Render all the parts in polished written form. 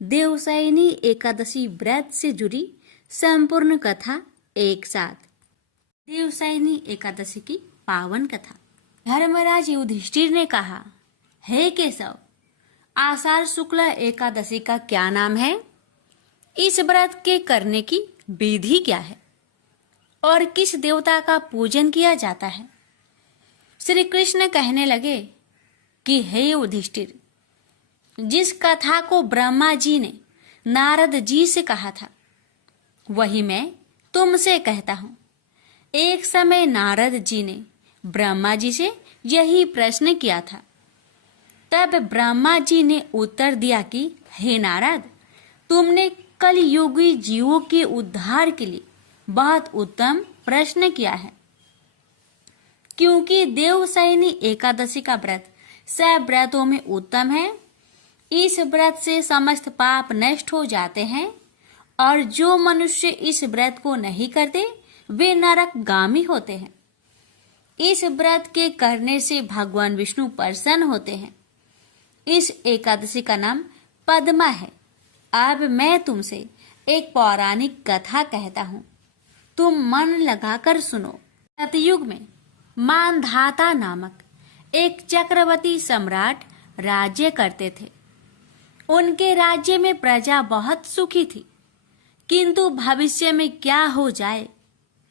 देवशयनी एकादशी व्रत से जुड़ी संपूर्ण कथा एक साथ। देवशयनी एकादशी की पावन कथा। धर्मराज युधिष्ठिर ने कहा, हे केशव, आषाढ़ शुक्ल एकादशी का क्या नाम है? इस व्रत के करने की विधि क्या है और किस देवता का पूजन किया जाता है? श्री कृष्ण कहने लगे कि हे युधिष्ठिर, जिस कथा को ब्रह्मा जी ने नारद जी से कहा था वही मैं तुमसे कहता हूँ। एक समय नारद जी ने ब्रह्मा जी से यही प्रश्न किया था। तब ब्रह्मा जी ने उत्तर दिया कि हे नारद, तुमने कलयुगी जीवों के उद्धार के लिए बहुत उत्तम प्रश्न किया है, क्योंकि देवशयनी एकादशी का व्रत सब व्रतों में उत्तम है। इस व्रत से समस्त पाप नष्ट हो जाते हैं और जो मनुष्य इस व्रत को नहीं करते वे नरकगामी होते हैं। इस व्रत के करने से भगवान विष्णु प्रसन्न होते हैं। इस एकादशी का नाम पद्मा है। अब मैं तुमसे एक पौराणिक कथा कहता हूँ, तुम मन लगाकर सुनो। सतयुग में मानधाता नामक एक चक्रवर्ती सम्राट राज्य करते थे। उनके राज्य में प्रजा बहुत सुखी थी, किंतु भविष्य में क्या हो जाए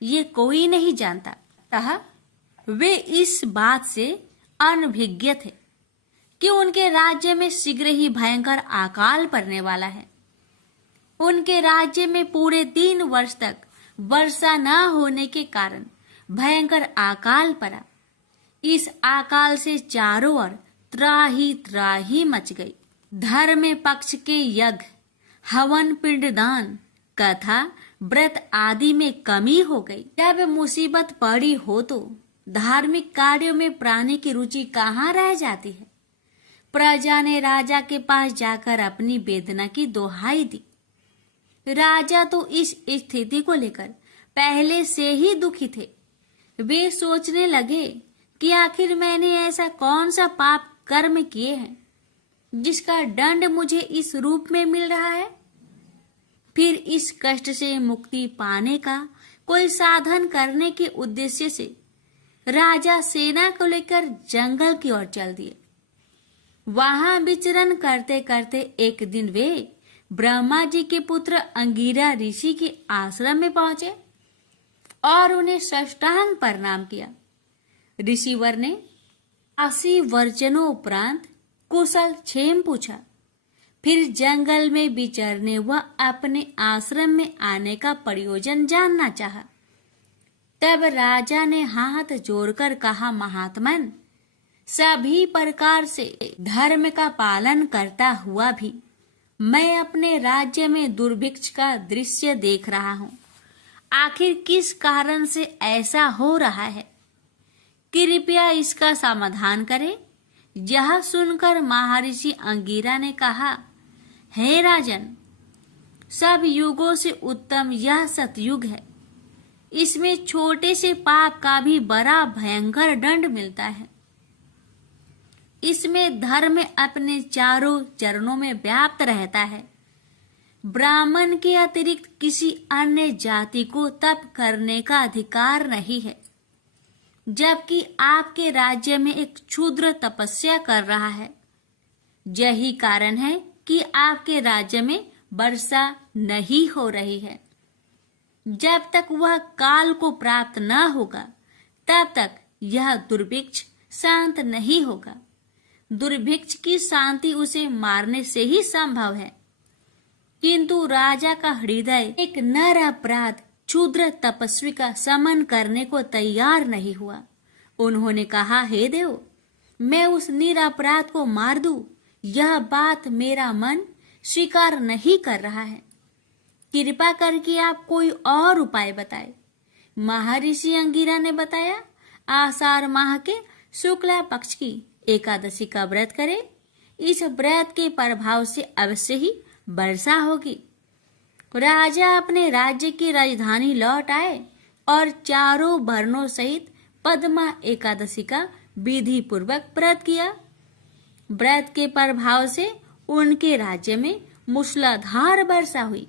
ये कोई नहीं जानता। अतः वे इस बात से अनभिज्ञ थे कि उनके राज्य में शीघ्र ही भयंकर अकाल पड़ने वाला है। उनके राज्य में पूरे 3 वर्ष तक वर्षा न होने के कारण भयंकर अकाल पड़ा। इस अकाल से चारों ओर त्राही मच गई। धर्म पक्ष के यज्ञ, हवन, पिंडदान, कथा, व्रत आदि में कमी हो गई। जब मुसीबत पड़ी हो तो धार्मिक कार्यों में प्राणी की रुचि कहाँ रह जाती है। प्रजा ने राजा के पास जाकर अपनी वेदना की दोहाई दी। राजा तो इस स्थिति को लेकर पहले से ही दुखी थे। वे सोचने लगे कि आखिर मैंने ऐसा कौन सा पाप कर्म किए हैं जिसका दंड मुझे इस रूप में मिल रहा है। फिर इस कष्ट से मुक्ति पाने का कोई साधन करने के उद्देश्य से राजा सेना को लेकर जंगल की ओर चल दिए। वहां विचरण करते करते एक दिन वे ब्रह्मा जी के पुत्र अंगिरा ऋषि के आश्रम में पहुंचे और उन्हें साष्टांग प्रणाम किया। ऋषिवर ने 80 वर्जनों उपरांत कुशल क्षेम पूछा। फिर जंगल में विचरने व अपने आश्रम में आने का प्रयोजन जानना चाहा। तब राजा ने हाथ जोड़कर कहा, महात्मन, सभी प्रकार से धर्म का पालन करता हुआ भी मैं अपने राज्य में दुर्भिक्ष का दृश्य देख रहा हूँ। आखिर किस कारण से ऐसा हो रहा है? कृपया इसका समाधान करें। यह सुनकर महर्षि अंगिरा ने कहा, हे राजन, सब युगों से उत्तम यह सतयुग है। इसमें छोटे से पाप का भी बड़ा भयंकर दंड मिलता है। इसमें धर्म अपने चारों चरणों में व्याप्त रहता है। ब्राह्मण के अतिरिक्त किसी अन्य जाति को तप करने का अधिकार नहीं है, जबकि आपके राज्य में एक क्षुद्र तपस्या कर रहा है। यही कारण है कि आपके राज्य में वर्षा नहीं हो रही है। जब तक वह काल को प्राप्त न होगा तब तक यह दुर्भिक्ष शांत नहीं होगा। दुर्भिक्ष की शांति उसे मारने से ही संभव है। किंतु राजा का हृदय एक नर अपराध क्षुद्र तपस्वी का समन करने को तैयार नहीं हुआ। उन्होंने कहा, हे देव, मैं उस निरपराध को मार दूं, यह बात मेरा मन स्वीकार नहीं कर रहा है। कृपा करके आप कोई और उपाय बताए। महर्षि अंगिरा ने बताया, आषाढ़ माह के शुक्ला पक्ष की एकादशी का व्रत करें। इस व्रत के प्रभाव से अवश्य ही वर्षा होगी। राजा अपने राज्य की राजधानी लौट आए और चारों वर्णों सहित पद्मा एकादशी का विधि पूर्वक व्रत किया। व्रत के प्रभाव से उनके राज्य में मूसलाधार वर्षा हुई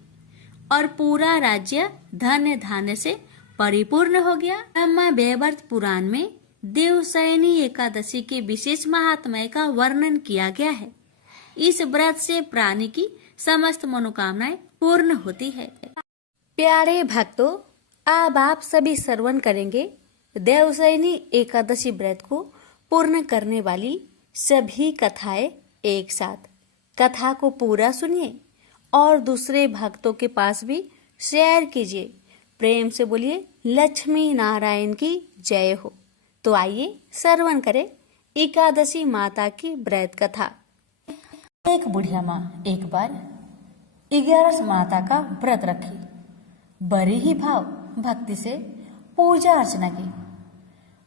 और पूरा राज्य धन्य धान्य से परिपूर्ण हो गया। ब्रह्मा वैवर्त पुराण में देवशयनी एकादशी के विशेष महात्म्य का वर्णन किया गया है। इस व्रत से प्राणी की समस्त मनोकामनाएं पूर्ण होती है। प्यारे भक्तों, अब आप सभी श्रवण करेंगे देवशयनी एकादशी व्रत को पूर्ण करने वाली सभी कथाएं एक साथ। कथा को पूरा सुनिए और दूसरे भक्तों के पास भी शेयर कीजिए। प्रेम से बोलिए लक्ष्मी नारायण की जय हो। तो आइए श्रवण करें एकादशी माता की व्रत कथा। एक बुढ़िया माँ एक बार 11 माता का व्रत रखी। बड़ी ही भाव भक्ति से पूजा अर्चना की।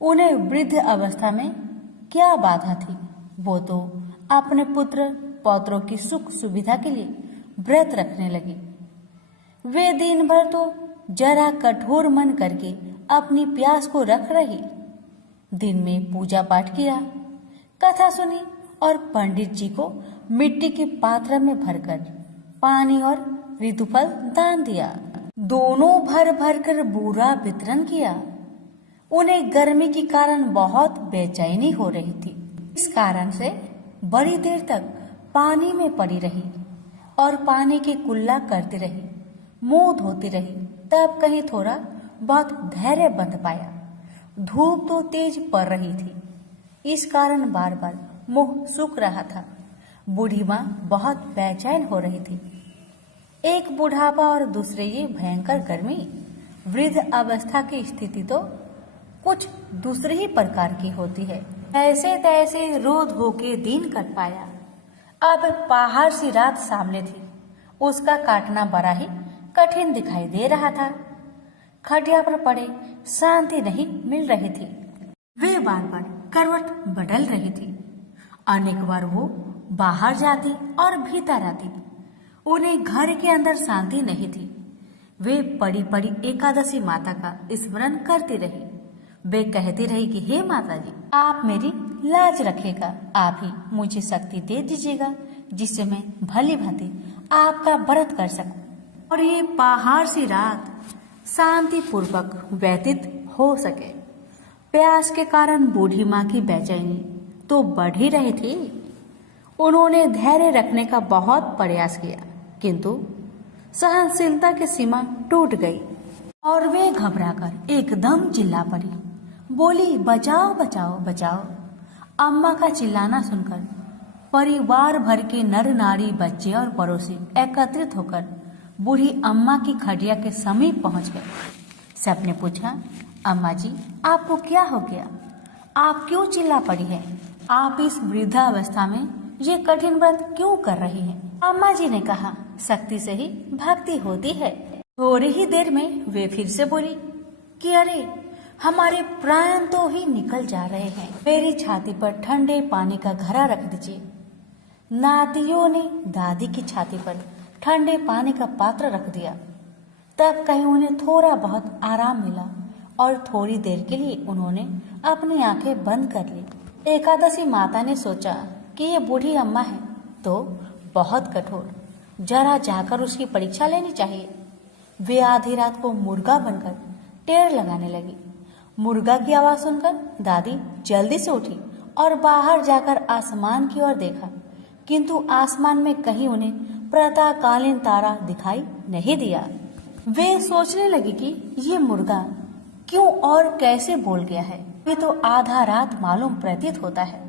उन्हें वृद्ध अवस्था में क्या बाधा थी, वो तो अपने पुत्र पौत्रों की सुख सुविधा के लिए व्रत रखने लगी। वे दिन भर तो जरा कठोर मन करके अपनी प्यास को रख रही। दिन में पूजा पाठ किया, कथा सुनी और पंडित जी को मिट्टी के पात्र में भरकर पानी और ऋतुफल दान दिया। दोनों भर भर कर बूरा वितरण किया। उन्हें गर्मी के कारण बहुत बेचैनी हो रही थी। इस कारण से बड़ी देर तक पानी में पड़ी रही और पानी की कुल्ला करती रही, मुंह धोती रही। तब कहीं थोड़ा बहुत धैर्य बंध पाया। धूप तो तेज पड़ रही थी, इस कारण बार बार मुंह सूख रहा था। बूढ़ी माँ बहुत बेचैन हो रही थी। एक बुढ़ापा और दूसरे ये भयंकर गर्मी। वृद्ध अवस्था की स्थिति तो कुछ दूसरे ही प्रकार की होती है। ऐसे तैसे रो धो के दिन कट पाया। अब पहाड़ सी रात सामने थी, उसका काटना बड़ा ही कठिन दिखाई दे रहा था। खटिया पर पड़े शांति नहीं मिल रही थी। वे बार बार करवट बदल रही थी। अनेक बार वो बाहर जाती और भीतर आती। उन्हें घर के अंदर शांति नहीं थी। वे पड़ी पड़ी एकादशी माता का स्मरण करती रही। वे कहती रही कि हे माता जी, आप मेरी लाज रखेगा, आप ही मुझे शक्ति दे दीजिएगा जिससे मैं भली भांति आपका व्रत कर सकूं और ये पहाड़ सी रात शांति पूर्वक व्यतीत हो सके। प्यास के कारण बूढ़ी माँ की बेचैनी तो बढ़ ही रही थी। उन्होंने धैर्य रखने का बहुत प्रयास किया, किंतु सहनशीलता की सीमा टूट गई और वे घबराकर एकदम चिल्ला पड़ी। बोली, बचाओ बचाओ बचाओ। अम्मा का चिल्लाना सुनकर परिवार भर के नर नारी, बच्चे और पड़ोसी एकत्रित होकर बूढ़ी अम्मा की खटिया के समीप पहुंच गए। सबने पूछा, अम्मा जी आपको क्या हो गया? आप क्यों चिल्ला पड़ी है? आप इस वृद्धावस्था में ये कठिन व्रत क्यों कर रही हैं? अम्मा जी ने कहा, शक्ति से ही भक्ति होती है। थोड़ी ही देर में वे फिर से बोली कि अरे हमारे प्राण तो ही निकल जा रहे हैं। मेरी छाती पर ठंडे पानी का घड़ा रख दीजिए। नातियों ने दादी की छाती पर ठंडे पानी का पात्र रख दिया। तब कहीं उन्हें थोड़ा बहुत आराम मिला और थोड़ी देर के लिए उन्होंने अपनी आंखें बंद कर ली। एकादशी माता ने सोचा कि ये बूढ़ी अम्मा है तो बहुत कठोर, जरा जाकर उसकी परीक्षा लेनी चाहिए। वे आधी रात को मुर्गा बनकर टेर लगाने लगी। मुर्गा की आवाज सुनकर दादी जल्दी से उठी और बाहर जाकर आसमान की ओर देखा, किंतु आसमान में कहीं उन्हें प्रातःकालीन तारा दिखाई नहीं दिया। वे सोचने लगी कि ये मुर्गा क्यों और कैसे बोल गया है। ये तो आधा रात मालूम प्रतीत होता है।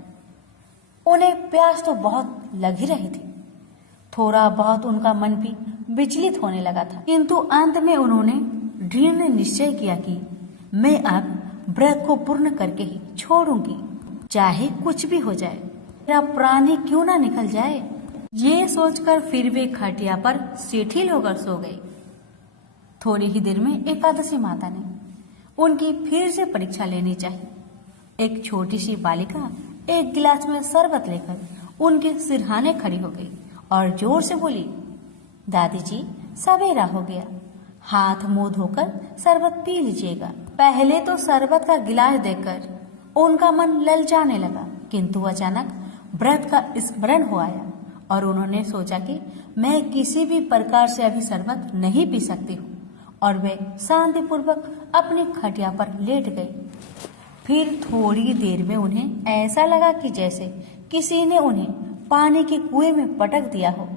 उन्हें प्यास तो बहुत लग ही रही थी। थोड़ा बहुत उनका मन भी विचलित होने लगा था, किंतु अंत में उन्होंने दृढ़ निश्चय किया कि मैं अब व्रत को पूर्ण करके ही छोड़ूंगी, चाहे कुछ भी हो जाए, मेरा प्राण ही क्यों ना निकल जाए। ये सोचकर फिर वे खटिया पर सीठी लोकर सो गई। थोड़ी ही देर में एकादशी माता ने उनकी फिर से परीक्षा लेनी चाहिए। एक छोटी सी बालिका एक गिलास में शरबत लेकर उनके सिरहाने खड़ी हो गई और जोर से बोली, दादी जी सवेरा हो गया, हाथ मुंह धोकर शरबत पी लीजिएगा। पहले तो शरबत का गिलास देखकर उनका मन ललचाने लगा, किंतु अचानक व्रत का स्मरण हो आया और उन्होंने सोचा कि मैं किसी भी प्रकार से अभी शरबत नहीं पी सकती हूँ। और वे शांतिपूर्वक अपनी खटिया पर लेट गई। फिर थोड़ी देर में उन्हें ऐसा लगा कि जैसे किसी ने उन्हें पानी के कुएं में पटक दिया हो।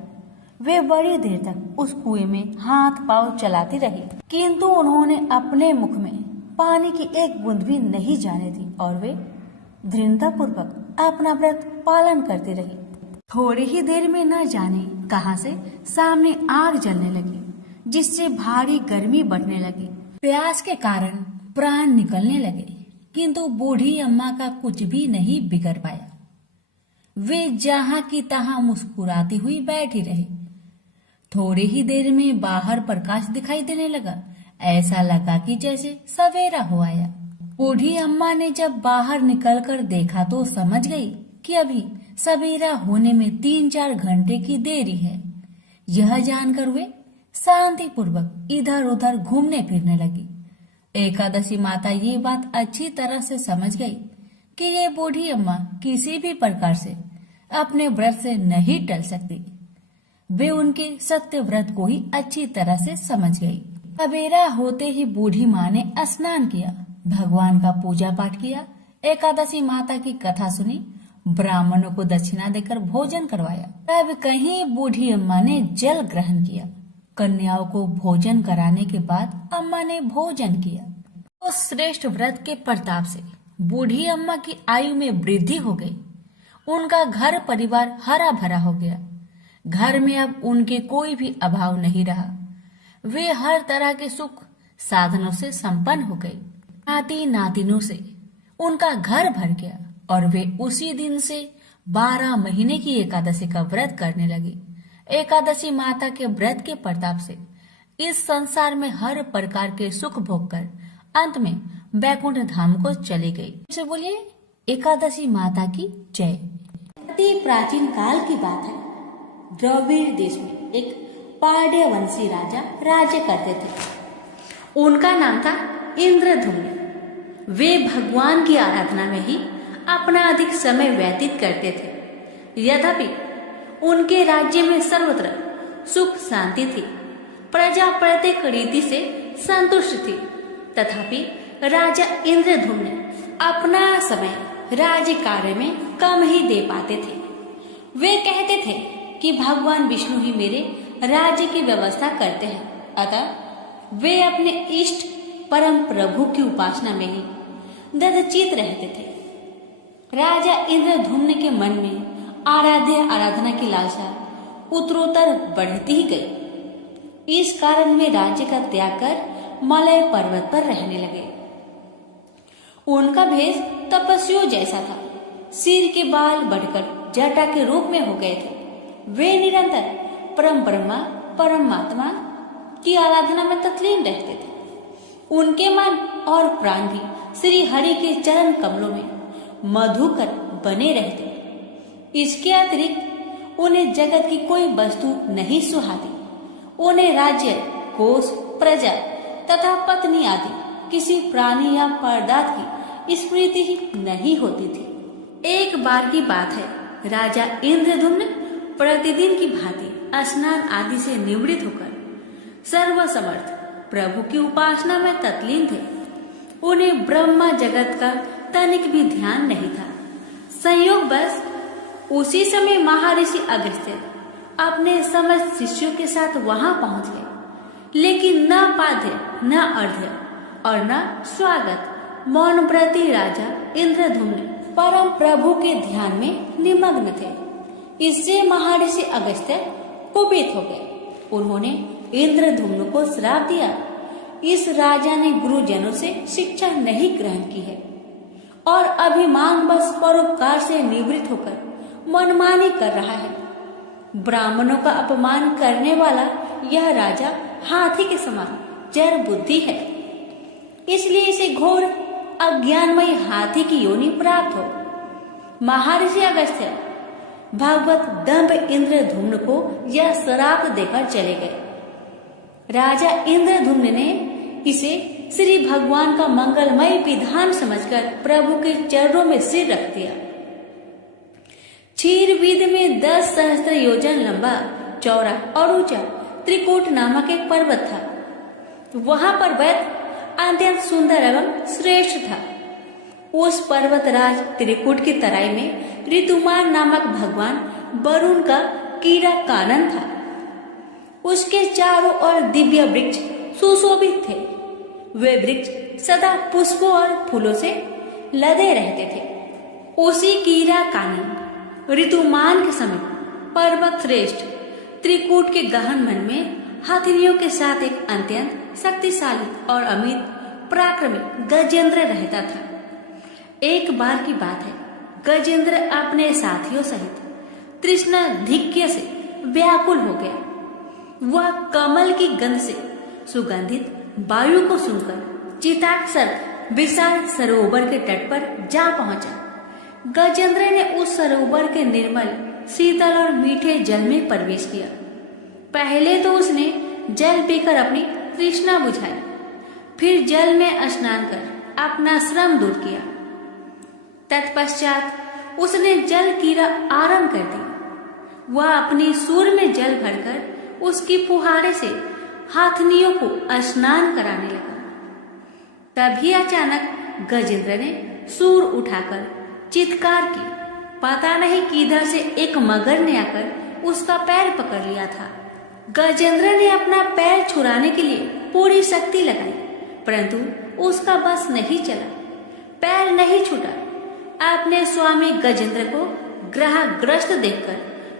वे बड़ी देर तक उस कुएं में हाथ पांव चलाती रही, किंतु उन्होंने अपने मुख में पानी की एक बूंद भी नहीं जाने दी और वे दृढ़तापूर्वक अपना व्रत पालन करती रही। थोड़ी ही देर में न जाने कहां से सामने आग जलने लगी, जिससे भारी गर्मी बढ़ने लगी। प्यास के कारण प्राण निकलने लगे, किंतु बूढ़ी अम्मा का कुछ भी नहीं बिगड़ पाया। वे जहां की तहां मुस्कुराती हुई बैठी रही। थोड़ी ही देर में बाहर प्रकाश दिखाई देने लगा। ऐसा लगा कि जैसे सवेरा हो आया। बूढ़ी अम्मा ने जब बाहर निकलकर देखा तो समझ गई कि अभी सवेरा होने में 3-4 घंटे की देरी है। यह जानकर वे शांति पूर्वक इधर उधर घूमने फिरने लगी। एकादशी माता ये बात अच्छी तरह से समझ गई कि ये बूढ़ी अम्मा किसी भी प्रकार से अपने व्रत से नहीं टल सकती। वे उनके सत्य व्रत को ही अच्छी तरह से समझ गई। सवेरा होते ही बूढ़ी माँ ने स्नान किया, भगवान का पूजा पाठ किया, एकादशी माता की कथा सुनी, ब्राह्मणों को दक्षिणा देकर भोजन करवाया। तब कहीं बूढ़ी अम्मा ने जल ग्रहण किया। कन्याओं को भोजन कराने के बाद अम्मा ने भोजन किया। उस श्रेष्ठ व्रत के प्रताप से बूढ़ी अम्मा की आयु में वृद्धि हो गई। उनका घर परिवार हरा भरा हो गया। घर में अब उनके कोई भी अभाव नहीं रहा। वे हर तरह के सुख साधनों से संपन्न हो गई। नाती नातिनों से उनका घर भर गया और वे उसी दिन से 12 महीने की एकादशी का व्रत करने लगी। एकादशी माता के व्रत के प्रताप से इस संसार में हर प्रकार के सुख भोग कर अंत में बैकुंठ धाम को चली गई। से बोलिए एकादशी माता की जय। अति प्राचीन काल की बात है। द्रविड़ देश में एक पांड्यवंशी राजा राज्य करते थे। उनका नाम था इंद्रधुम्न। वे भगवान की आराधना में ही अपना अधिक समय व्यतीत करते थे। यद्यपि उनके राज्य में सर्वत्र सुख शांति थी, प्रजा प्रत्येक रीति से संतुष्ट थी, तथापि राजा इंद्रधुम्न अपना समय राज्य कार्य में कम ही दे पाते थे। वे कहते थे कि भगवान विष्णु ही मेरे राज्य की व्यवस्था करते हैं, अतः वे अपने इष्ट परम प्रभु की उपासना में ही ददचित रहते थे। राजा इंद्रधुम्न के मन में आराध्य आराधना की लालसा उत्तरोत्तर बढ़ती ही गई। इस कारण वे राज्य का त्याग कर मलय पर्वत पर रहने लगे। उनका भेष तपस्वियों जैसा था। सिर के बाल बढ़कर जटा के रूप में हो गए थे। वे निरंतर परम ब्रह्मा परमात्मा की आराधना में तत्लीन रहते थे। उनके मन और प्राण भी श्री हरि के चरण कमलों में मधुकर बने रहते। इसके अतिरिक्त उन्हें जगत की कोई वस्तु नहीं सुहाती। उन्हें राज्य, कोष, प्रजा तथा पत्नी आदि किसी प्राणी या पदार्थ की स्मृति ही नहीं होती थी। एक बार की बात है, राजा इंद्रधुम्न प्रतिदिन की भांति स्नान आदि से निवृत्त होकर सर्वसमर्थ प्रभु की उपासना में तत्लीन थे। उन्हें ब्रह्मा जगत का तनिक भी ध्यान नहीं था। संयोग बस उसी समय महर्षि अगस्त्य अपने समस्त शिष्यों के साथ वहां पहुंच गए, लेकिन न पाद्य न अर्घ्य और न स्वागत। मौन व्रती राजा इंद्रधुम्न परम प्रभु के ध्यान में निमग्न थे। इससे महर्षि अगस्त्य कुपित हो गए। उन्होंने इंद्रधुम्न को श्राप दिया, इस राजा ने गुरुजनों से शिक्षा नहीं ग्रहण की है और अभिमान बस परोपकार से निवृत्त होकर मनमानी कर रहा है। ब्राह्मणों का अपमान करने वाला यह राजा हाथी के समान जड़ बुद्धि है, इसलिए इसे घोर अज्ञानमय हाथी की योनि प्राप्त हो। महर्षि अगस्त्य भगवत दंभ इंद्रधुम्न को यह श्राप देकर चले गए। राजा इंद्रधुम्न ने इसे श्री भगवान का मंगलमय विधान समझकर प्रभु के चरणों में सिर रख दिया। क्षीरविद में 10 सहस्त्र योजन लंबा चौड़ा और ऊंचा त्रिकूट नामक एक पर्वत था। वहां पर वैद्य अत्यंत सुंदर एवं श्रेष्ठ था। उस पर्वतराज त्रिकूट की तराई में ऋतुमान नामक भगवान वरुण का कीड़ा कानन था। उसके चारों ओर दिव्य वृक्ष सुशोभित थे। वे वृक्ष सदा पुष्पों और फूलों से लदे रहते थे। उसी कीड़ा कानन ऋतुमान के समय पर्वत श्रेष्ठ त्रिकूट के गहन मन में हथनियों के साथ एक अत्यंत शक्तिशाली और अमित पराक्रमी गजेंद्र रहता था। एक बार की बात है, गजेंद्र अपने साथियों सहित तृष्णाधिक्य से व्याकुल हो गया। वह कमल की गंध से सुगंधित वायु को सुनकर चिताक्षर विशाल सरोवर के तट पर जा पहुंचा। गजेंद्र ने उस सरोवर के निर्मल शीतल और मीठे जल में प्रवेश किया। पहले तो उसने जल पीकर अपनी तृष्णा बुझाई, फिर जल में स्नान कर अपना श्रम दूर किया। तत्पश्चात उसने जल क्रीड़ा आरंभ कर दी। वह अपनी सूर में जल भरकर उसकी फुहारे से हाथनियों को स्नान कराने लगा। तभी अचानक गजेंद्र ने सूर उठाकर चित्कार की। पता नहीं किधर से एक मगर ने आकर उसका पैर पकड़ लिया था। गजेंद्र ने अपना पैर छुड़ाने के लिए पूरी शक्ति लगाई, परंतु उसका बस नहीं चला। पैर नहीं छूटा। अपने स्वामी गजेंद्र को ग्रहग्रस्त देखकर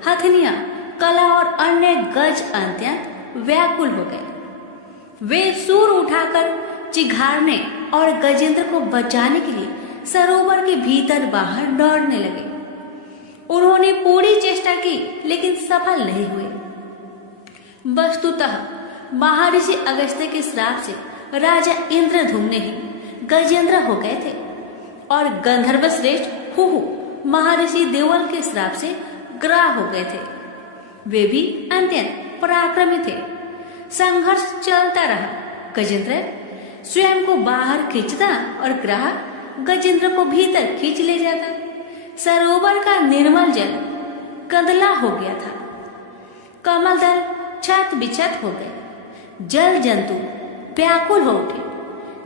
हथनियां, कला और अन्य गज अत्यंत व्याकुल हो गए। वे सूर उठाकर चिघाड़ने और गजेंद्र को बचाने के लिए सरोवर के भीतर बाहर दौड़ने लगे। उन्होंने पूरी चेष्टा की, लेकिन सफल नहीं हुए। वस्तुतः महर्षि अगस्त्य के श्राप से राजा इंद्रधुम्न ही गजेंद्र हो गए थे और गंधर्व श्रेष्ठ हुहु महर्षि देवल के श्राप से ग्राह हो गए थे। वे भी अत्यंत पराक्रमी थे। संघर्ष चलता रहा। गजेंद्र स्वयं को बाहर खींचता और ग्राह गजेंद्र को भीतर खींच ले जाता। सरोवर का निर्मल जल गंदला हो गया था। कमल दल छत बिछत हो गए। जल जंतु व्याकुल हो उठे।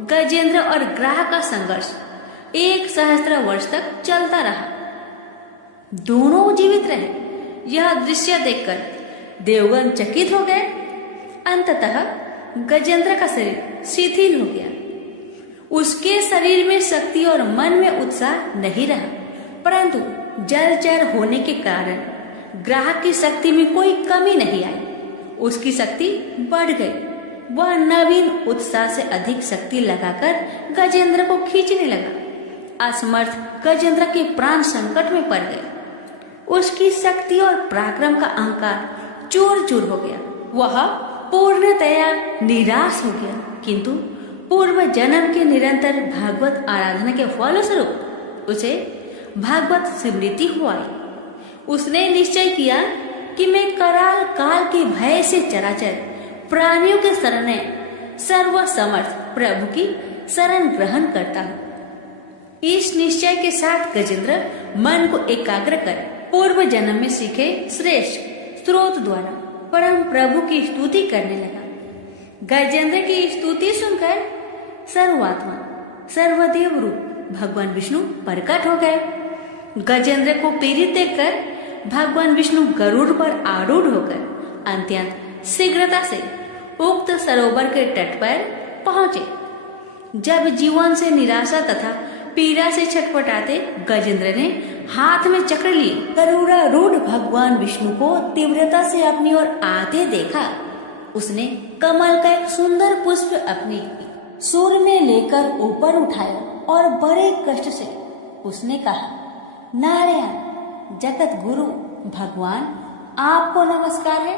गजेंद्र और ग्राह का संघर्ष 1 सहस्त्र वर्ष तक चलता रहा। दोनों जीवित रहे। यह दृश्य देखकर देवगण चकित हो गए। अंततः गजेंद्र का शरीर शिथिल हो गया। उसके शरीर में शक्ति और मन में उत्साह नहीं रहा, परंतु जलचर होने के कारण ग्राहक की शक्ति में कोई कमी नहीं आई। उसकी शक्ति बढ़ गई। वह नवीन उत्साह से अधिक शक्ति लगाकर गजेंद्र को खींचने लगा। असमर्थ गजेंद्र के प्राण संकट में पड़ गए। उसकी शक्ति और पराक्रम का अहंकार चूर चूर हो गया। वह पूर्णतया निराश हो गया, किंतु पूर्व जन्म के निरंतर भागवत आराधना के फलस्वरूप उसे भागवत स्मृति हो आई। उसने निश्चय किया कि मैं कराल काल के भय से चराचर प्राणियों के शरण सर्वसमर्थ प्रभु की शरण ग्रहण करता हूँ। इस निश्चय के साथ गजेंद्र मन को एकाग्र कर पूर्व जन्म में सीखे श्रेष्ठ स्रोत द्वारा परम प्रभु की स्तुति करने लगा। गजेंद्र की स्तुति सुनकर सर्वात्मा सर्वदेव रूप भगवान विष्णु प्रकट हो गए। गजेंद्र को पीड़ित देखकर भगवान विष्णु गरुड़ पर आरूढ़ होकर अत्यंत शीघ्रता से उक्त सरोवर के तट पर पहुंचे। जब जीवन से निराशा तथा पीड़ा से छटपटाते गजेंद्र ने हाथ में चक्र लिए गरुड़ारूढ़ भगवान विष्णु को तीव्रता से अपनी ओर आते देखा। उसने कमल का एक सुंदर पुष्प अपनी सूर में लेकर ऊपर उठाया और बड़े कष्ट से उसने कहा, नारायण जगत गुरु भगवान, आपको नमस्कार है।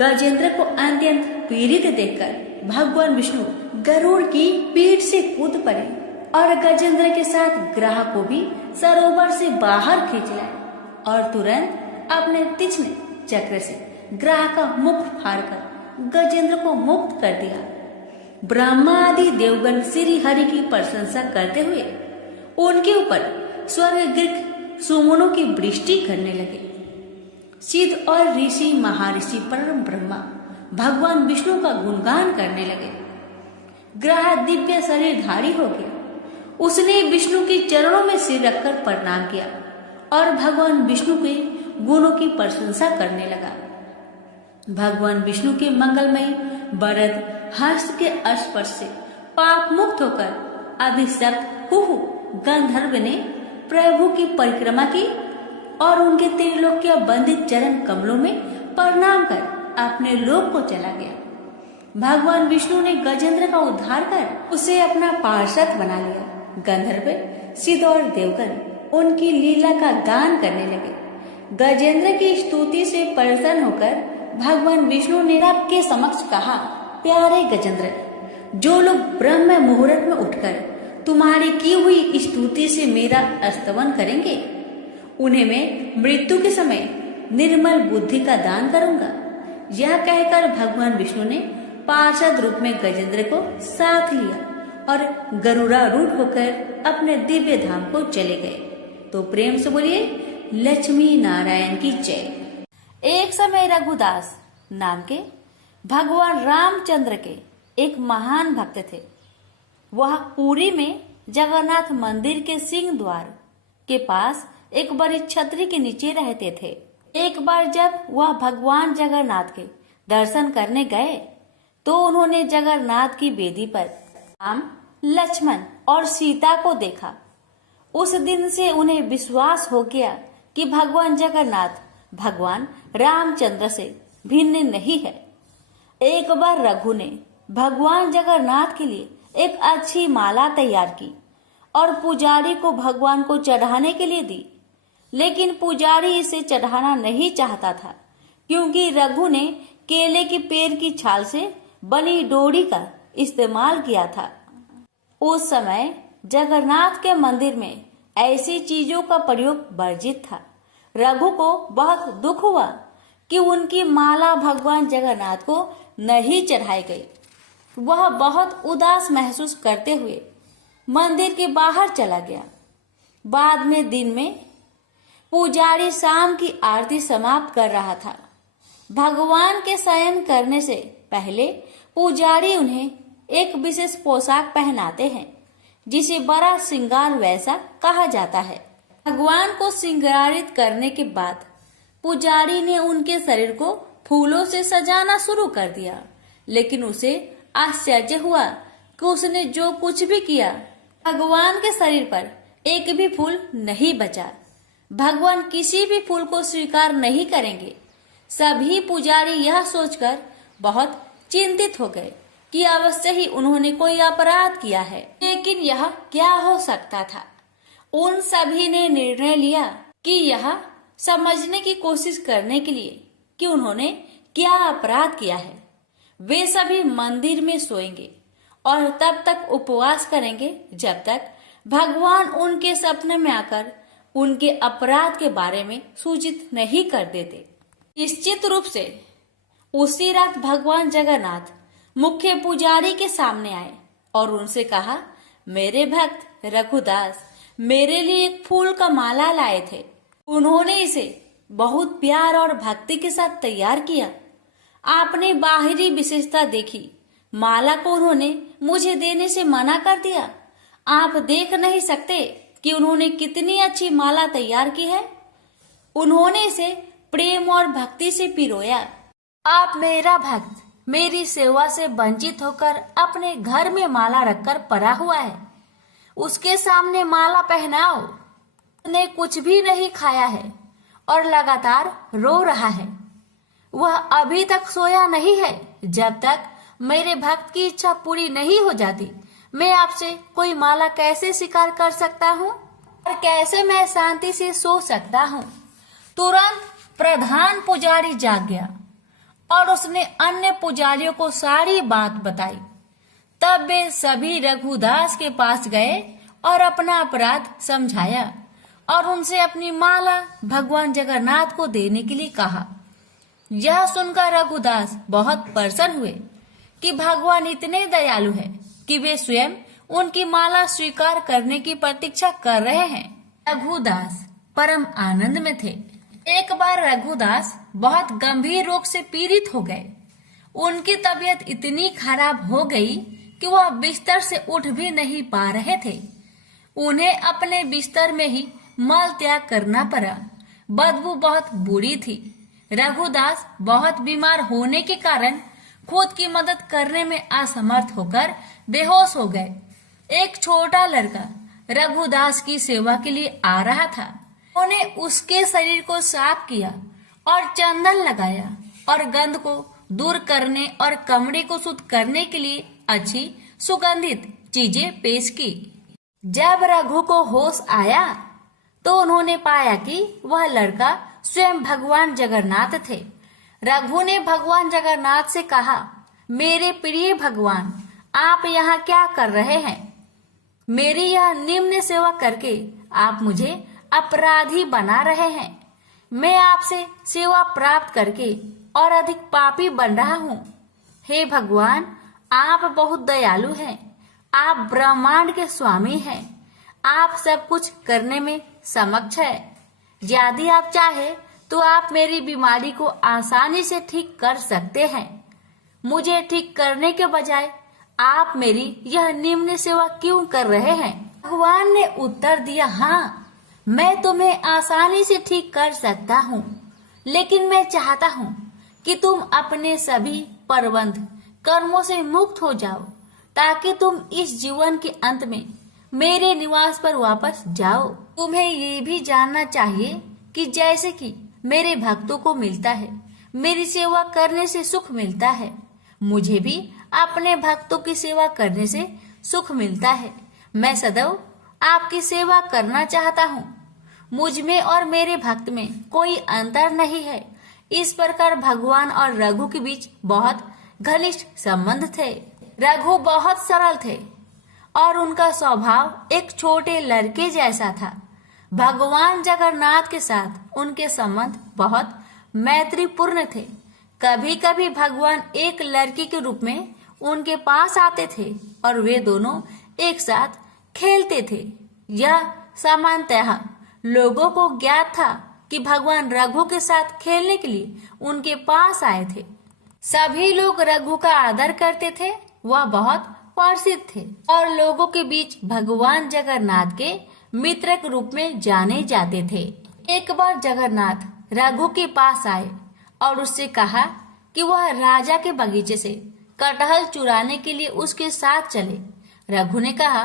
गजेंद्र को अत्यंत पीड़ित देखकर भगवान विष्णु गरुड़ की पीठ से कूद पड़े और गजेंद्र के साथ ग्राह को भी सरोवर से बाहर खींच लाए और तुरंत अपने तीक्ष्ण चक्र से ग्राह का मुख फाड़कर गजेंद्र को मुक्त कर दिया। ब्रह्मा आदि देवगण श्री हरि की प्रशंसा करते हुए उनके ऊपर स्वर्ग गृह सुमनों की वृष्टि करने लगे। सिद्ध और ऋषि महर्षि परम ब्रह्मा भगवान विष्णु का गुणगान करने लगे। ग्रह दिव्य शरीरधारी हो गया। उसने विष्णु के चरणों में सिर रखकर प्रणाम किया और भगवान विष्णु के गुणों की प्रशंसा करने लगा। भगवान विष्णु के मंगलमय वरद हस्त के स्पर्श से पाप मुक्त होकर अभिषक्त कुहु गंधर्व ने प्रभु की परिक्रमा की और उनके त्रिलोक्य बंदित चरण कमलों में प्रणाम कर अपने लोक को चला गया। भगवान विष्णु ने गजेंद्र का उद्धार कर उसे अपना पार्षद बना लिया। गंधर्व सिद्ध और देवगण उनकी लीला का गान करने लगे। गजेंद्र की स्तुति से प्रसन्न होकर भगवान विष्णु ने सबके समक्ष कहा, प्यारे गजेंद्र, जो लोग ब्रह्म मुहूर्त में उठकर तुम्हारी की हुई स्तुति से मेरा स्तवन करेंगे, उन्हें मैं मृत्यु के समय निर्मल बुद्धि का दान करूंगा। यह कहकर भगवान विष्णु ने पार्षद रूप में गजेंद्र को साथ लिया और गरुड़ारूढ़ होकर अपने दिव्य धाम को चले गए। तो प्रेम से बोलिए लक्ष्मी नारायण की जय। एक समय रघुदास नाम के भगवान रामचंद्र के एक महान भक्त थे। वह पुरी में जगन्नाथ मंदिर के सिंह द्वार के पास एक बड़ी छतरी के नीचे रहते थे। एक बार जब वह भगवान जगन्नाथ के दर्शन करने गए तो उन्होंने जगन्नाथ की वेदी पर राम, लक्ष्मण और सीता को देखा। उस दिन से उन्हें विश्वास हो गया कि भगवान जगन्नाथ भगवान रामचंद्र से भिन्न नहीं है। एक बार रघु ने भगवान जगन्नाथ के लिए एक अच्छी माला तैयार की और पुजारी को भगवान को चढ़ाने के लिए दी, लेकिन पुजारी इसे चढ़ाना नहीं चाहता था क्योंकि रघु ने केले के पेड़ की छाल से बनी डोरी का इस्तेमाल किया था। उस समय जगन्नाथ के मंदिर में ऐसी चीजों का प्रयोग वर्जित था। रघु को बहुत दुख हुआ कि उनकी माला भगवान जगन्नाथ को नहीं चढ़ाई गई। वह बहुत उदास महसूस करते हुए मंदिर के बाहर चला गया। बाद में दिन में पुजारी शाम की आरती समाप्त कर रहा था। भगवान के शयन करने से पहले पुजारी उन्हें एक विशेष पोशाक पहनाते हैं जिसे बड़ा श्रृंगार वैसा कहा जाता है। भगवान को श्रृंगारित करने के बाद पुजारी ने उनके शरीर को फूलों से सजाना शुरू कर दिया, लेकिन उसे आश्चर्य हुआ कि उसने जो कुछ भी किया भगवान के शरीर पर एक भी फूल नहीं बचा। भगवान किसी भी फूल को स्वीकार नहीं करेंगे। सभी पुजारी यह सोचकर बहुत चिंतित हो गए कि अवश्य ही उन्होंने कोई अपराध किया है, लेकिन यह क्या हो सकता था। उन सभी ने निर्णय लिया कि यह समझने की कोशिश करने के लिए कि उन्होंने क्या अपराध किया है। वे सभी मंदिर में सोएंगे और तब तक उपवास करेंगे जब तक भगवान उनके सपने में आकर उनके अपराध के बारे में सूचित नहीं कर देते। निश्चित रूप से उसी रात भगवान जगन्नाथ मुख्य पुजारी के सामने आए और उनसे कहा, मेरे भक्त रघुदास मेरे लिए एक फूल का माला लाए थे। उन्होंने इसे बहुत प्यार और भक्ति के साथ तैयार किया। आपने बाहरी विशेषता देखी, माला को उन्होंने मुझे देने से मना कर दिया। आप देख नहीं सकते कि उन्होंने कितनी अच्छी माला तैयार की है। उन्होंने इसे प्रेम और भक्ति से पिरोया। आप मेरा भक्त मेरी सेवा से वंचित होकर अपने घर में माला रखकर पड़ा हुआ है, उसके सामने माला पहनाओ। उसने कुछ भी नहीं खाया है और लगातार रो रहा है। वह अभी तक सोया नहीं है। जब तक मेरे भक्त की इच्छा पूरी नहीं हो जाती, मैं आपसे कोई माला कैसे स्वीकार कर सकता हूँ और कैसे मैं शांति से सो सकता हूँ। तुरंत प्रधान पुजारी जाग गया और उसने अन्य पुजारियों को सारी बात बताई। तब वे सभी रघुदास के पास गए और अपना अपराध समझाया और उनसे अपनी माला भगवान जगन्नाथ को देने के लिए कहा। यह सुनकर रघुदास बहुत प्रसन्न हुए कि भगवान इतने दयालु हैं कि वे स्वयं उनकी माला स्वीकार करने की प्रतीक्षा कर रहे हैं। रघुदास परम आनंद में थे। एक बार रघुदास बहुत गंभीर रोग से पीड़ित हो गए। उनकी तबीयत इतनी खराब हो गई कि वह बिस्तर से उठ भी नहीं पा रहे थे। उन्हें अपने बिस्तर में ही मल त्याग करना पड़ा। बदबू बहुत बुरी थी। रघुदास बहुत बीमार होने के कारण खुद की मदद करने में असमर्थ होकर बेहोश हो गए। एक छोटा लड़का रघुदास की सेवा के लिए आ रहा था। उन्होंने उसके शरीर को साफ किया और चंदन लगाया और गंध को दूर करने और कमरे को शुद्ध करने के लिए अच्छी सुगंधित चीजें पेश की। जब रघु को होश आया तो उन्होंने पाया कि वह लड़का स्वयं भगवान जगन्नाथ थे। रघु ने भगवान जगन्नाथ से कहा, मेरे प्रिय भगवान, आप यहाँ क्या कर रहे हैं? मेरी यह निम्न सेवा करके आप मुझे अपराधी बना रहे हैं। मैं आपसे सेवा प्राप्त करके और अधिक पापी बन रहा हूँ। हे भगवान, आप बहुत दयालु हैं। आप ब्रह्मांड के स्वामी हैं। आप सब कुछ करने में समक्ष है। यदि आप चाहे तो आप मेरी बीमारी को आसानी से ठीक कर सकते हैं। मुझे ठीक करने के बजाय आप मेरी यह निम्न सेवा क्यों कर रहे हैं? भगवान ने उत्तर दिया, हाँ, मैं तुम्हें आसानी से ठीक कर सकता हूँ, लेकिन मैं चाहता हूँ कि तुम अपने सभी प्रबंध कर्मों से मुक्त हो जाओ, ताकि तुम इस जीवन के अंत में मेरे निवास पर वापस जाओ। तुम्हें ये भी जानना चाहिए कि जैसे कि मेरे भक्तों को मिलता है, मेरी सेवा करने से सुख मिलता है, मुझे भी अपने भक्तों की सेवा करने से सुख मिलता है। मैं सदैव आपकी सेवा करना चाहता हूँ। मुझ में और मेरे भक्त में कोई अंतर नहीं है। इस प्रकार भगवान और रघु के बीच बहुत घनिष्ठ संबंध थे। रघु बहुत सरल थे और उनका स्वभाव एक छोटे लड़के जैसा था। भगवान जगन्नाथ के साथ उनके संबंध बहुत मैत्रीपूर्ण थे। कभी कभी भगवान एक लड़की के रूप में उनके पास आते थे और वे दोनों एक साथ खेलते थे। यह सामान्यतः लोगों को ज्ञात था कि भगवान रघु के साथ खेलने के लिए उनके पास आए थे। सभी लोग रघु का आदर करते थे। वह बहुत प्रसिद्ध थे और लोगों के बीच भगवान जगन्नाथ के मित्र के रूप में जाने जाते थे। एक बार जगन्नाथ रघु के पास आए और उससे कहा कि वह राजा के बगीचे से कटहल चुराने के लिए उसके साथ चले। रघु ने कहा,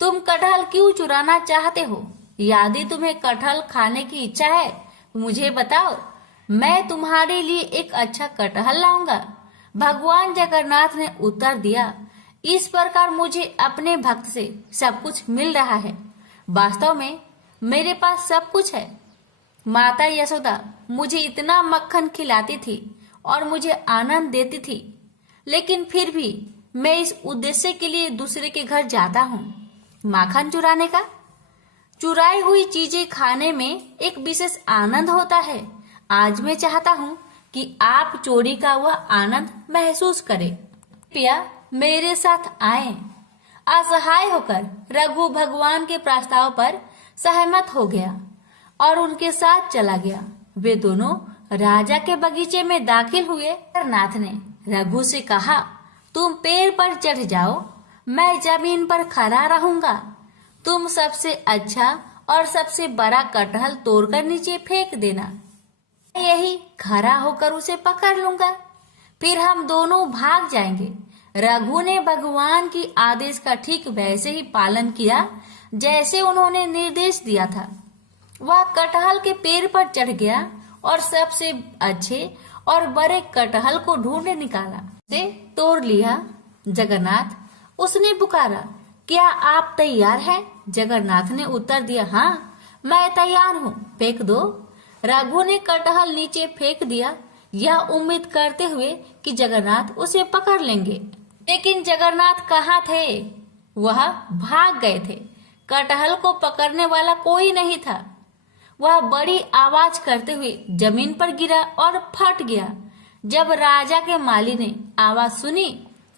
तुम कटहल क्यों चुराना चाहते हो? यदि तुम्हें कटहल खाने की इच्छा है तो मुझे बताओ, मैं तुम्हारे लिए एक अच्छा कटहल लाऊंगा। भगवान जगन्नाथ ने उत्तर दिया, इस प्रकार मुझे अपने भक्त से सब कुछ मिल रहा है। वास्तव में मेरे पास सब कुछ है। माता यशोदा मुझे इतना मक्खन खिलाती थी और मुझे आनंद देती थी, लेकिन फिर भी मैं इस उद्देश्य के लिए दूसरे के घर जाता हूँ, माखन चुराने का। चुराई हुई चीजें खाने में एक विशेष आनंद होता है। आज मैं चाहता हूँ कि आप चोरी का वह आनंद महसूस करें। कृपया मेरे साथ आए। असहाय होकर रघु भगवान के प्रस्ताव पर सहमत हो गया और उनके साथ चला गया। वे दोनों राजा के बगीचे में दाखिल हुए। जगन्नाथ ने रघु से कहा, तुम पेड़ पर चढ़ जाओ, मैं जमीन पर खड़ा रहूंगा। तुम सबसे अच्छा और सबसे बड़ा कटहल तोड़कर नीचे फेंक देना। मैं यही खड़ा होकर उसे पकड़ लूंगा, फिर हम दोनों भाग जाएंगे। रघु ने भगवान की आदेश का ठीक वैसे ही पालन किया जैसे उन्होंने निर्देश दिया था। वह कटहल के पेड़ पर चढ़ गया और सबसे अच्छे और बड़े कटहल को ढूंढ निकाला, उसे तोड़ लिया। जगन्नाथ, उसने पुकारा, क्या आप तैयार हैं? जगन्नाथ ने उत्तर दिया, हाँ, मैं तैयार हूँ, फेंक दो। रघु ने कटहल नीचे फेंक दिया, यह उम्मीद करते हुए कि जगन्नाथ उसे पकड़ लेंगे। लेकिन जगन्नाथ कहाँ थे? वह भाग गए थे। कटहल को पकड़ने वाला कोई नहीं था। वह बड़ी आवाज करते हुए जमीन पर गिरा और फट गया। जब राजा के माली ने आवाज सुनी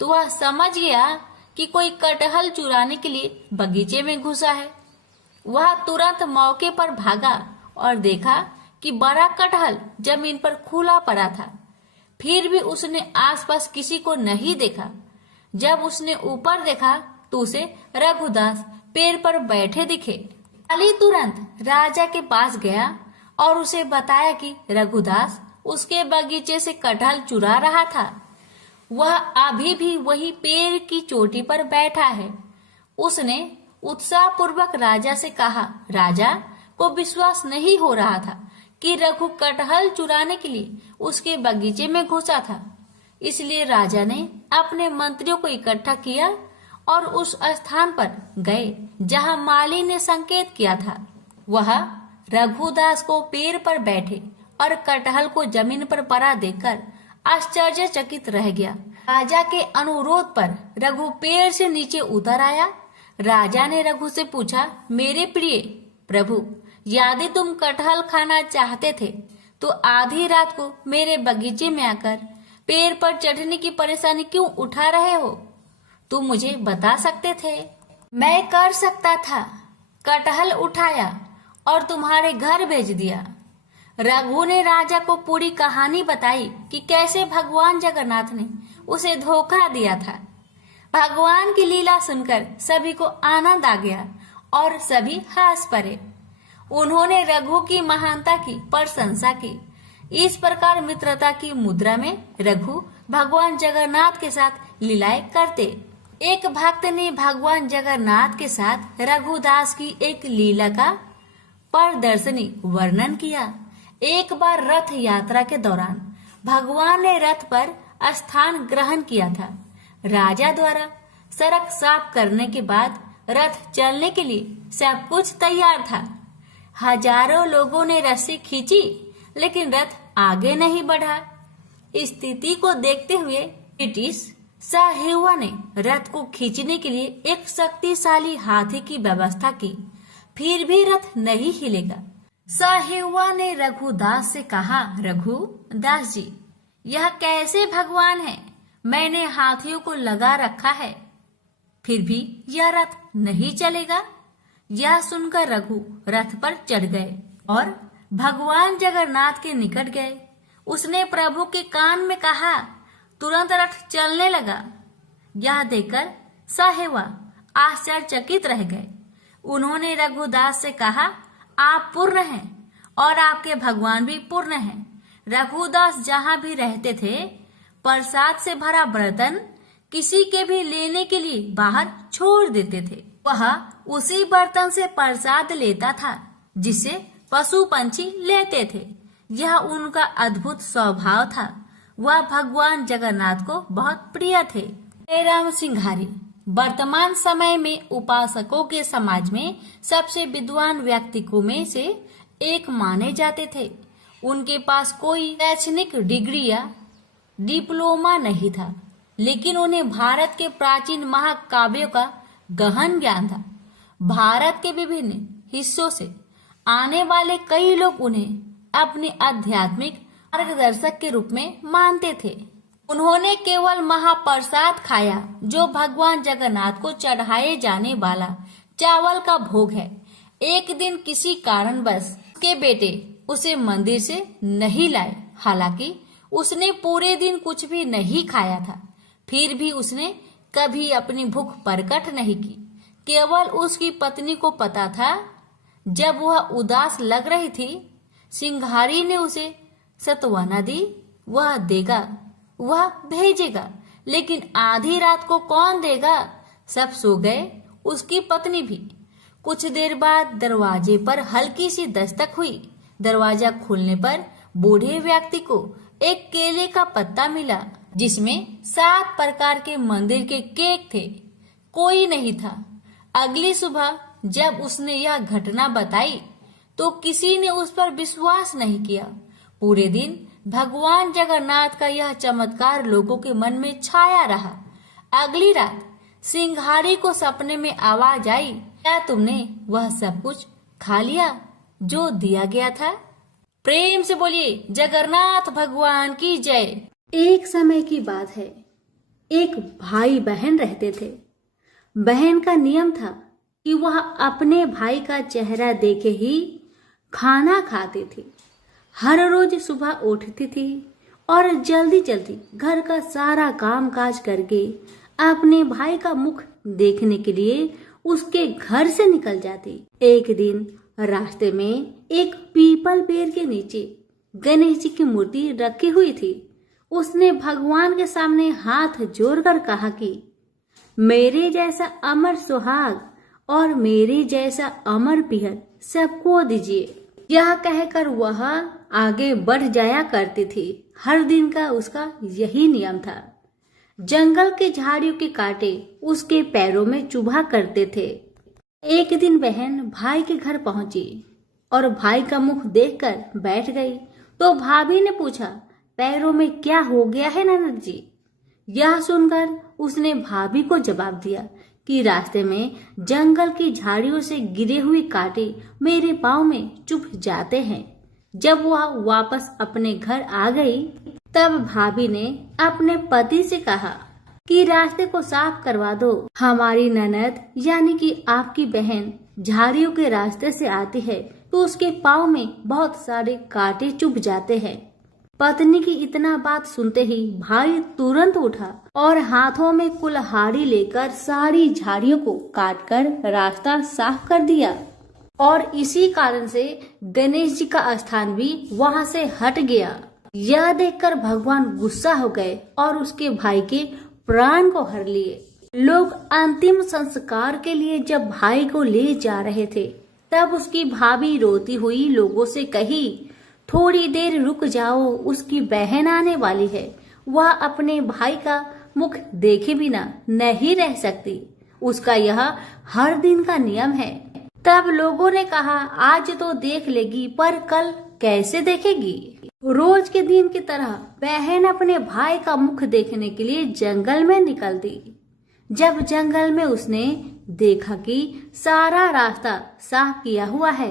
तो वह समझ गया कि कोई कटहल चुराने के लिए बगीचे में घुसा है। वह तुरंत मौके पर भागा और देखा कि बड़ा कटहल जमीन पर खुला पड़ा था। फिर भी उसने आसपास किसी को नहीं देखा। जब उसने ऊपर देखा तो उसे रघुदास पेड़ पर बैठे दिखे। माली तुरंत राजा के पास गया और उसे बताया कि रघुदास उसके बगीचे से कटहल चुरा रहा था। वह अभी भी वही पेड़ की चोटी पर बैठा है। उसने उत्साहपूर्वक राजा से कहा। राजा को विश्वास नहीं हो रहा था कि रघु कटहल चुराने के लिए उसके बगीचे में घुसा था। इसलिए राजा ने अपने मंत्रियों को इकट्ठा किया और उस स्थान पर गए जहां माली ने संकेत किया था। वह रघुदास को पेड़ पर बैठे और कटहल को जमीन पर पड़ा देखकर आश्चर्यचकित रह गया। राजा के अनुरोध पर रघु पेड़ से नीचे उतर आया। राजा ने रघु से पूछा, मेरे प्रिय प्रभु, यदि तुम कटहल खाना चाहते थे तो आधी रात को मेरे बगीचे में आकर पेड़ पर चढ़ने की परेशानी क्यों उठा रहे हो? तुम मुझे बता सकते थे, मैं कर सकता था। कटहल उठाया और तुम्हारे घर भेज दिया। रघु ने राजा को पूरी कहानी बताई कि कैसे भगवान जगन्नाथ ने उसे धोखा दिया था। भगवान की लीला सुनकर सभी को आनंद आ गया और सभी हंस पड़े। उन्होंने रघु की महानता की प्रशंसा की। इस प्रकार मित्रता की मुद्रा में रघु भगवान जगन्नाथ के साथ लीलाएं करते। एक भक्त ने भगवान जगन्नाथ के साथ रघुदास की एक लीला का प्रदर्शनी वर्णन किया। एक बार रथ यात्रा के दौरान भगवान ने रथ पर स्थान ग्रहण किया था। राजा द्वारा सड़क साफ करने के बाद रथ चलने के लिए सब कुछ तैयार था। हजारों लोगों ने रस्सी खींची लेकिन रथ आगे नहीं बढ़ा। स्थिति को देखते हुए ब्रिटिश साहेबा ने रथ को खींचने के लिए एक शक्तिशाली हाथी की व्यवस्था की। फिर भी रथ नहीं हिलेगा। साहेबा ने रघुदास से कहा, रघुदास जी, यह कैसे भगवान है? मैंने हाथियों को लगा रखा है, फिर भी यह रथ नहीं चलेगा। यह सुनकर रघु रथ पर चढ़ गए और भगवान जगन्नाथ के निकट गए। उसने प्रभु के कान में कहा, तुरंत रथ चलने लगा। यह देखकर साहेबा आश्चर्यचकित रह गए। उन्होंने रघुदास से कहा, आप पूर्ण हैं और आपके भगवान भी पूर्ण हैं। रघुदास जहाँ भी रहते थे, प्रसाद से भरा बर्तन किसी के भी लेने के लिए बाहर छोड़ देते थे। वह उसी बर्तन से प्रसाद लेता था जिसे पशु पंछी लेते थे। यह उनका अद्भुत स्वभाव था। वह भगवान जगन्नाथ को बहुत प्रिय थे। राम सिंघारी वर्तमान समय में उपासकों के समाज में सबसे विद्वान व्यक्तित्वों में से एक माने जाते थे। उनके पास कोई शैक्षणिक डिग्री या डिप्लोमा नहीं था, लेकिन उन्हें भारत के प्राचीन महाकाव्यों का गहन ज्ञान था। भारत के विभिन्न हिस्सों से आने वाले कई लोग उन्हें अपने आध्यात्मिक मार्गदर्शक के रूप में मानते थे। उन्होंने केवल महाप्रसाद खाया जो भगवान जगन्नाथ को चढ़ाए जाने वाला चावल का भोग है। एक दिन किसी कारणवश उसके बेटे उसे मंदिर से नहीं लाए। हालांकि उसने पूरे दिन कुछ भी नहीं खाया था, फिर भी उसने कभी अपनी भूख प्रकट नहीं की। केवल उसकी पत्नी को पता था। जब वह उदास लग रही थी, सिंघारी ने उसे सत्वना दी। वह देगा, वह भेजेगा, लेकिन आधी रात को कौन देगा? सब सो गए, उसकी पत्नी भी। कुछ देर बाद दरवाजे पर हल्की सी दस्तक हुई। दरवाजा खुलने पर बूढ़े व्यक्ति को एक केले का पत्ता मिला जिसमें 7 प्रकार के मंदिर के केक थे। कोई नहीं था। अगली सुबह जब उसने यह घटना बताई तो किसी ने उस पर विश्वास नहीं किया। पूरे दिन भगवान जगन्नाथ का यह चमत्कार लोगों के मन में छाया रहा। अगली रात सिंघारी को सपने में आवाज आई, क्या तुमने वह सब कुछ खा लिया जो दिया गया था? प्रेम से बोलिए जगन्नाथ भगवान की जय। एक समय की बात है, एक भाई बहन रहते थे। बहन का नियम था कि वह अपने भाई का चेहरा देखे ही खाना खाती थी। हर रोज सुबह उठती थी और जल्दी जल्दी घर का सारा काम काज करके अपने भाई का मुख देखने के लिए उसके घर से निकल जाती। एक दिन रास्ते में एक पीपल पेड़ के नीचे गणेश जी की मूर्ति रखी हुई थी। उसने भगवान के सामने हाथ जोड़कर कहा कि मेरे जैसा अमर सुहाग और मेरे जैसा अमर पिहर सबको दीजिए। यह कहकर वह आगे बढ़ जाया करती थी। हर दिन का उसका यही नियम था। जंगल के झाड़ियों के कांटे उसके पैरों में चुभा करते थे। एक दिन बहन भाई के घर पहुंची और भाई का मुख देखकर बैठ गई तो भाभी ने पूछा, पैरों में क्या हो गया है ननद जी? यह सुनकर उसने भाभी को जवाब दिया कि रास्ते में जंगल की झाड़ियों से गिरे हुए कांटे मेरे पाँव में चुभ जाते हैं। जब वह वापस अपने घर आ गई तब भाभी ने अपने पति से कहा कि रास्ते को साफ करवा दो। हमारी ननद यानी कि आपकी बहन झाड़ियों के रास्ते से आती है तो उसके पाँव में बहुत सारे कांटे चुभ जाते हैं। पत्नी की इतना बात सुनते ही भाई तुरंत उठा और हाथों में कुल्हाड़ी लेकर सारी झाड़ियों को काटकर रास्ता साफ कर दिया और इसी कारण से गणेश जी का स्थान भी वहां से हट गया। यह देखकर भगवान गुस्सा हो गए और उसके भाई के प्राण को हर लिए। लोग अंतिम संस्कार के लिए जब भाई को ले जा रहे थे तब उसकी भाभी रोती हुई लोगों से कही, थोड़ी देर रुक जाओ, उसकी बहन आने वाली है। वह अपने भाई का मुख देखे बिना नहीं रह सकती। उसका यह हर दिन का नियम है। तब लोगों ने कहा, आज तो देख लेगी पर कल कैसे देखेगी? रोज के दिन की तरह बहन अपने भाई का मुख देखने के लिए जंगल में निकलती। जब जंगल में उसने देखा कि सारा रास्ता साफ किया हुआ है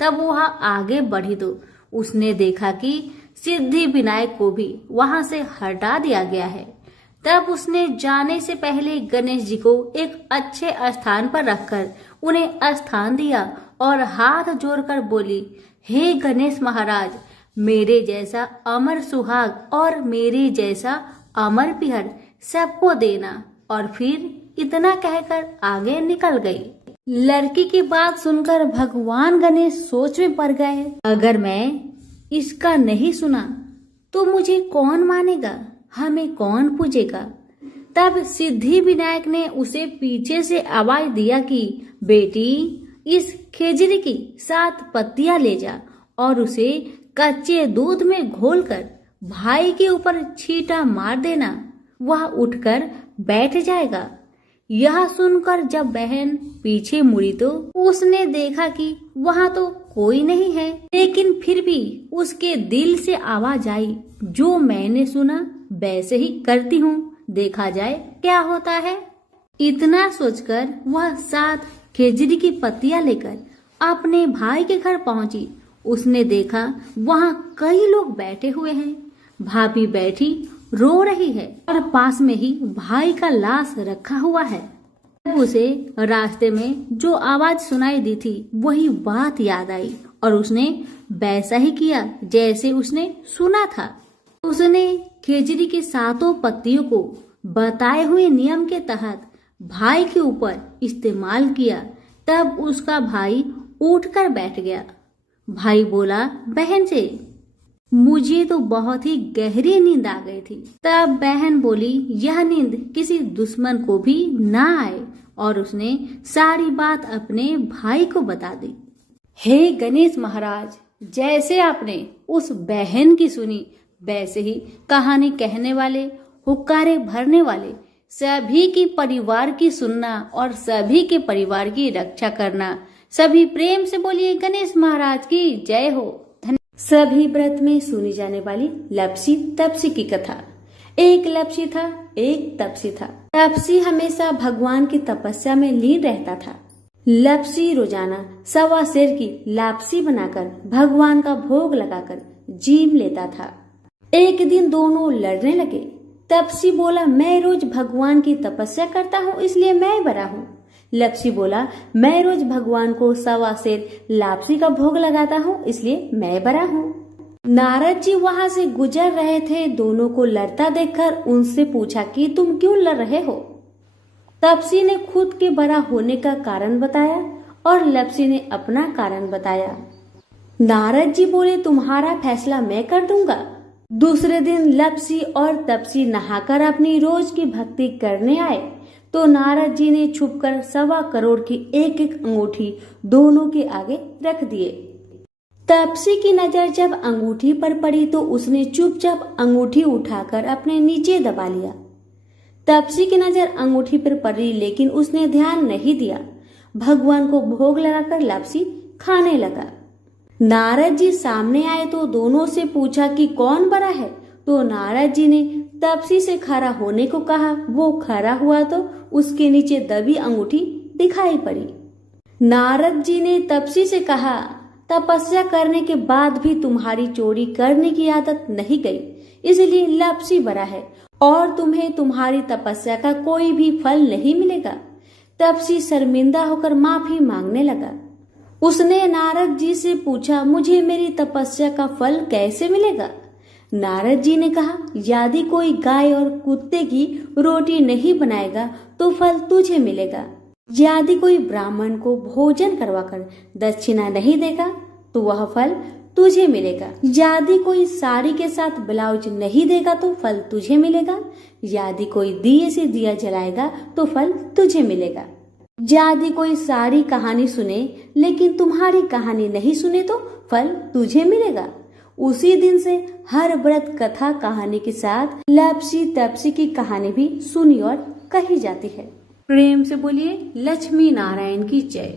तब वह आगे बढ़ी तो उसने देखा कि सिद्धि विनायक को भी वहां से हटा दिया गया है। तब उसने जाने से पहले गणेश जी को एक अच्छे स्थान पर रखकर उन्हें स्थान दिया और हाथ जोड़कर बोली, हे गणेश महाराज, मेरे जैसा अमर सुहाग और मेरे जैसा अमर पिहर सबको देना। और फिर इतना कहकर आगे निकल गई। लड़की की बात सुनकर भगवान गणेश सोच में पड़ गए, अगर मैं इसका नहीं सुना तो मुझे कौन मानेगा, हमें कौन पूजेगा? तब सिद्धि विनायक ने उसे पीछे से आवाज दिया कि बेटी, इस खेजड़ी की 7 पत्तियां ले जा और उसे कच्चे दूध में घोलकर भाई के ऊपर छींटा मार देना, वह उठकर बैठ जाएगा। यह सुनकर जब बहन पीछे मुड़ी तो उसने देखा कि वहां तो कोई नहीं है, लेकिन फिर भी उसके दिल से आवाज आई, जो मैंने सुना वैसे ही करती हूँ, देखा जाए क्या होता है। इतना सोचकर वह 7 खेजड़ी की पत्तियां लेकर अपने भाई के घर पहुंची। उसने देखा वहां कई लोग बैठे हुए हैं। भाभी बैठी रो रही है और पास में ही भाई का लाश रखा हुआ है। तब उसे रास्ते में जो आवाज सुनाई दी थी वही बात याद आई और उसने वैसा ही किया जैसे उसने सुना था। उसने खेजड़ी की 7 पत्तियों को बताए हुए नियम के तहत भाई के ऊपर इस्तेमाल किया। तब उसका भाई उठकर बैठ गया। भाई बोला बहन से, मुझे तो बहुत ही गहरी नींद आ गई थी। तब बहन बोली, यह नींद किसी दुश्मन को भी ना आए, और उसने सारी बात अपने भाई को बता दी। हे गणेश महाराज, जैसे आपने उस बहन की सुनी वैसे ही कहानी कहने वाले, हुक्कारे भरने वाले सभी की परिवार की सुनना और सभी के परिवार की रक्षा करना। सभी प्रेम से बोलिए गणेश महाराज की जय हो। सभी व्रत में सुनी जाने वाली लपसी तपसी की कथा। एक लपसी था, एक तपसी था। तपसी हमेशा भगवान की तपस्या में लीन रहता था। लपसी रोजाना 1.25 सेर की लापसी बनाकर भगवान का भोग लगाकर जीम लेता था। एक दिन दोनों लड़ने लगे। तपसी बोला, मैं रोज भगवान की तपस्या करता हूँ इसलिए मैं बड़ा हूँ। लपसी बोला, मैं रोज भगवान को 1.25 सेर लापसी का भोग लगाता हूँ इसलिए मैं बड़ा हूँ। नारद जी वहां से गुजर रहे थे। दोनों को लड़ता देखकर उनसे पूछा कि तुम क्यों लड़ रहे हो। तपसी ने खुद के बड़ा होने का कारण बताया और लपसी ने अपना कारण बताया। नारद जी बोले, तुम्हारा फैसला मैं कर दूंगा। दूसरे दिन लपसी और तपसी नहाकर अपनी रोज की भक्ति करने आए तो नारद जी ने छुपकर 1.25 करोड़ की एक एक अंगूठी दोनों के आगे रख दिए। तपसी की नजर जब अंगूठी पर पड़ी तो उसने चुपचाप अंगूठी उठाकर अपने नीचे दबा लिया। तपसी की नजर अंगूठी पर पड़ी लेकिन उसने ध्यान नहीं दिया। भगवान को भोग लगाकर लपसी खाने लगा। नारद जी सामने आए तो दोनों से पूछा कि कौन बड़ा है। तो नारद जी ने तपसी से खड़ा होने को कहा। वो खड़ा हुआ तो उसके नीचे दबी अंगूठी दिखाई पड़ी। नारद जी ने तपसी से कहा, तपस्या करने के बाद भी तुम्हारी चोरी करने की आदत नहीं गई, इसलिए लपसी बड़ा है और तुम्हें तुम्हारी तपस्या का कोई भी फल नहीं मिलेगा। तपसी शर्मिंदा होकर माफी मांगने लगा। उसने नारद जी से पूछा, मुझे मेरी तपस्या का फल कैसे मिलेगा। नारद जी ने कहा, यदि कोई गाय और कुत्ते की रोटी नहीं बनाएगा तो फल तुझे मिलेगा। यदि कोई ब्राह्मण को भोजन करवाकर दक्षिणा नहीं देगा तो वह फल तुझे मिलेगा। यदि कोई साड़ी के साथ ब्लाउज नहीं देगा तो फल तुझे मिलेगा। यदि कोई दिए से दिया जलाएगा तो फल तुझे मिलेगा। यदि कोई सारी कहानी सुने लेकिन तुम्हारी कहानी नहीं सुने तो फल तुझे मिलेगा। उसी दिन से हर व्रत कथा कहानी के साथ लपसी तपसी की कहानी भी सुनी और कही जाती है। प्रेम से बोलिए लक्ष्मी नारायण की जय।